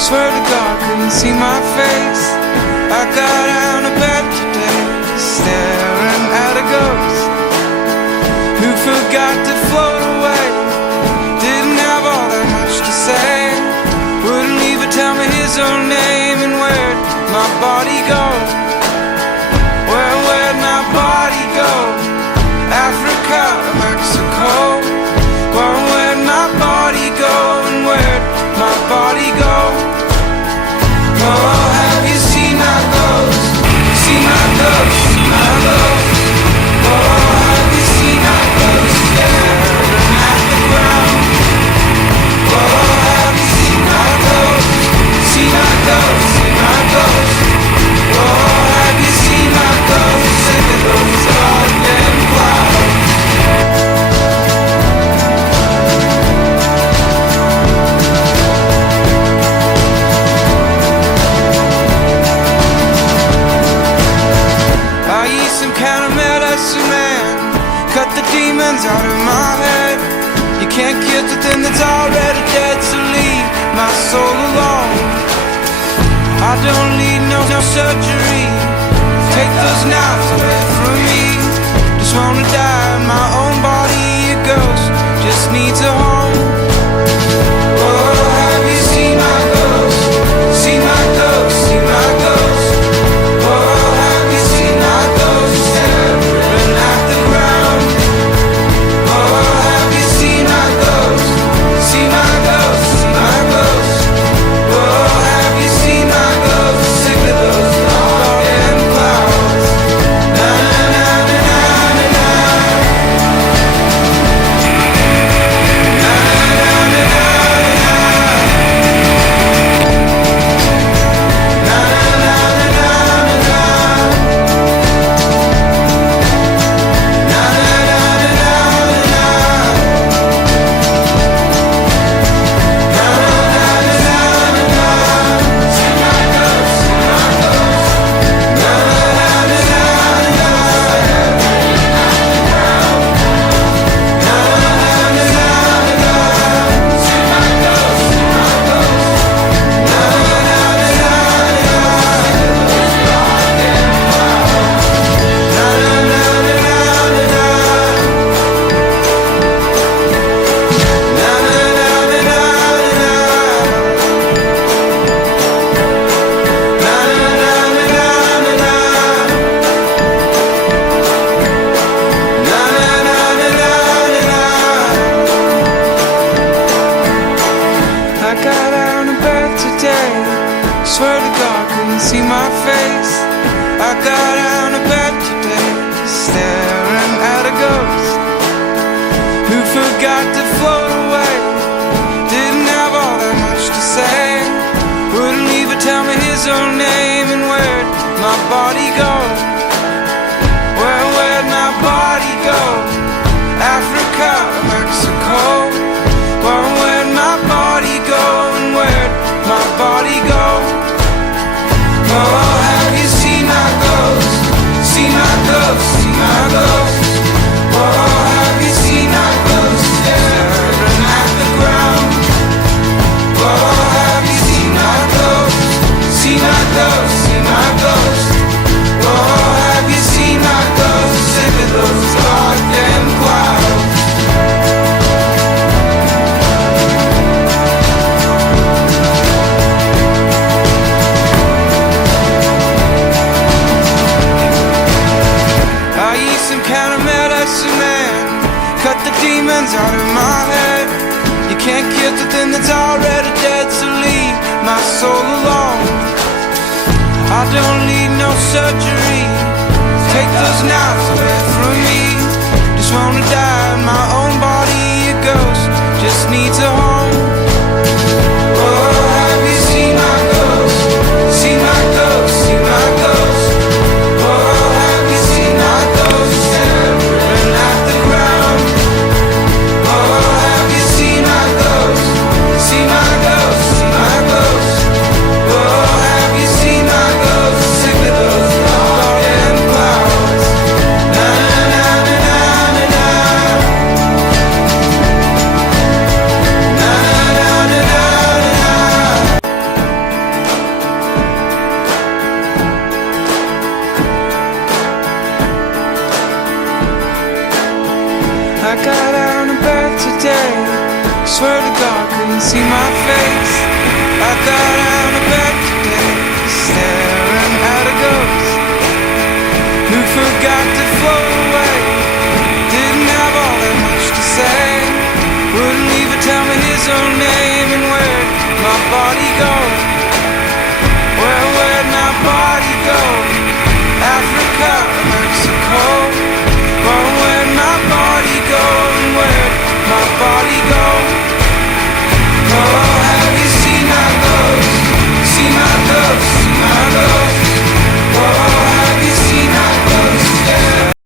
Swear to God, couldn't see my face. I got out of bed today, staring at a ghost who forgot to float away. Didn't have all that much to say. Wouldn't even tell me his own name. And where'd my body go? Where'd my body go? Africa, Mexico. Where'd my body go? And where'd my body go? Oh, have you seen my ghost? Seen my ghost? Seen my ghost? Oh, have you seen my ghost? Staring at the ground. Oh, have you seen my ghost? Seen my ghost? Seen my ghost? Oh, have you seen my ghost? Sick of those goddamn clouds. Cut the demons out of my head. You can't kill the thing that's already dead, so leave my soul alone. I don't need no surgery. Take those knives away from me. Just wanna die in my own body. A ghost just needs a home. Oh, have you seen my ghost? Seen my ghost? Seen my ghost? Oh, have you seen my ghost? Staring at the ground. Oh, have you seen my ghost? Seen my ghost? Seen my ghost? Oh, have you seen my ghost? Sick of those goddamn clouds. Na na na na na na. Na na na na na. Na na na na na. Na na na na na. Na na na na na. See my ghost, see my ghost. Na na na na na. Na na na na na. See my ghost, see my ghost. Na na na na na. Goddamn clouds. Na na na na na na. Na na na na na na. Na na na na na na. Na na na na na na. I got out of bed today. Swear to God, couldn't see my face. I got out of bed today, staring at a ghost who forgot to float away. Didn't have all that much to say. Wouldn't even tell me his own name. And where'd my body go? Where'd my body go? Africa, Mexico. Where'd my body go? And where'd my body go? Oh, have you seen my ghost? Seen my ghost? Seen my ghost? Oh, have you seen my ghost? Staring at the ground. Oh, have you seen my ghost? Seen my ghost? Seen my ghost? Oh, have you seen my ghost? Sick of those goddamn clouds. I eat some kind of medicine, man. Cut the demons out of my head. You can't kill the thing that's already dead, so leave my soul alone. I don't need no surgery. Take those knives away from me. Just wanna die in my own body. A ghost just needs a home. Oh, have you seen my ghost? Seen my ghost? Seen my ghost? Oh, have you seen my ghost? Staring at the ground. Oh, have you seen my ghost? Seen my ghost? Seen my ghost? Oh, have you seen my ghost? Sick of those goddamn clouds. Na na na na na na. Na swear to God, couldn't see my face. I got out of bed today, staring at a ghost who forgot to float away.